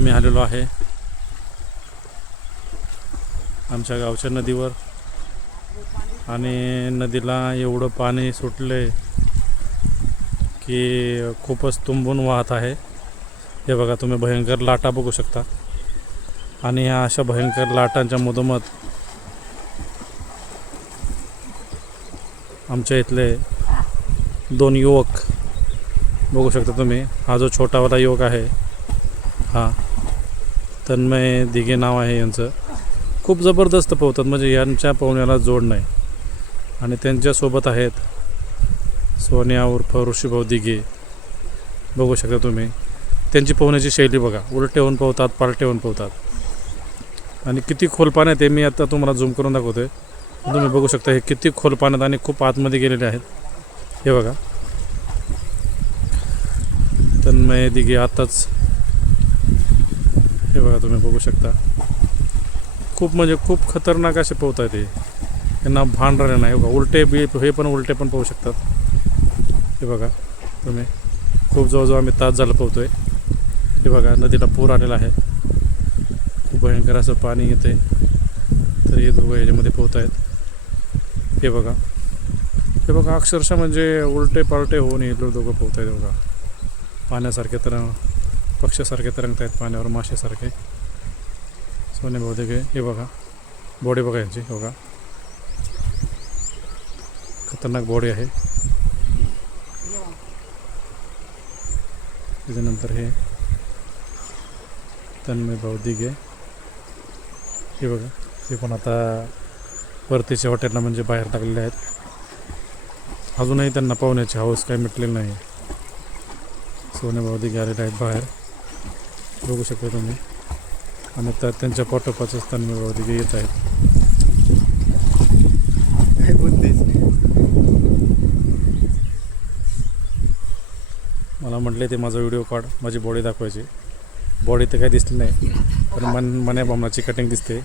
आम्ही आलेलो आहे आमच्या गावच्या नदीवर आणि नदीला एवढं पाणी सुटले की खूपच तुंबून वाहत आहे। हे बघा तुम्ही भयंकर लाटा बघू शकता आणि ह्या अशा भयंकर लाटांच्या मधोमध आमच्या इथले दोन युवक बघू शकता तुम्ही। हा जो छोटावाला युवक आहे हा तन्मय दिघे नाव आहे यांचं। खूप जबरदस्त पोहतात म्हणजे यांच्या पोहण्याला जोड नाही। आणि त्यांच्यासोबत आहेत सोनिया उर्फ ऋषीभाऊ दिघे बघू शकता तुम्ही। त्यांची पोहण्याची शैली बघा, उलटे होऊन पोहतात, पालटे होऊन पोहतात आणि किती खोल पाण्यात आहे मी आता तुम्हाला झूम करून दाखवतोय। तुम्ही बघू शकता हे किती खोल पाण्यात आणि खूप आतमध्ये गेलेले आहेत। हे बघा तन्मय दिघे आताच हे बघा तुम्ही बघू शकता। खूप म्हणजे खूप खतरनाक असे पोहत आहेत हे, त्यांना भान राहिलं नाही। बघा उलटे बी हे पण उलटे पण पोहू शकतात। हे बघा तुम्ही खूप जवळजवळ आम्ही तास झालं पोहतोय। हे बघा नदीला पूर आलेला आहे, खूप भयंकर असं पाणी येते तर हे दोघं याच्यामध्ये पोहत आहेत। हे बघा अक्षरशः म्हणजे उलटे पालटे होऊन हे दोघं पोहत आहेत। बघा पाण्यासारखे पक्षासारखे तरंगत आहेत पाण्यावर, माशासारखे। सोने भाऊ दिघे हे बघा बॉडी बघा यांची, बघा खतरनाक बॉडी आहे। त्याच्यानंतर हे तन्मय भाऊ दिघे हे बघा, हे पण आता परतीच्या हॉटेलला म्हणजे बाहेर टाकलेले आहेत। अजूनही त्यांना पाहुण्याची हौस काही मिटलेली नाही। सोने भाऊ दिघे आलेले आहेत बाहेर बघू शकता तुम्ही आणि तर त्यांच्या पाठोपाठच तन्मय भाऊ दिघे येत आहेत। मला म्हटले ते माझा व्हिडिओ काढ, माझी बॉडी दाखवायची। बॉडी तर काही दिसली नाही पण मने बामणाची कटिंग दिसते।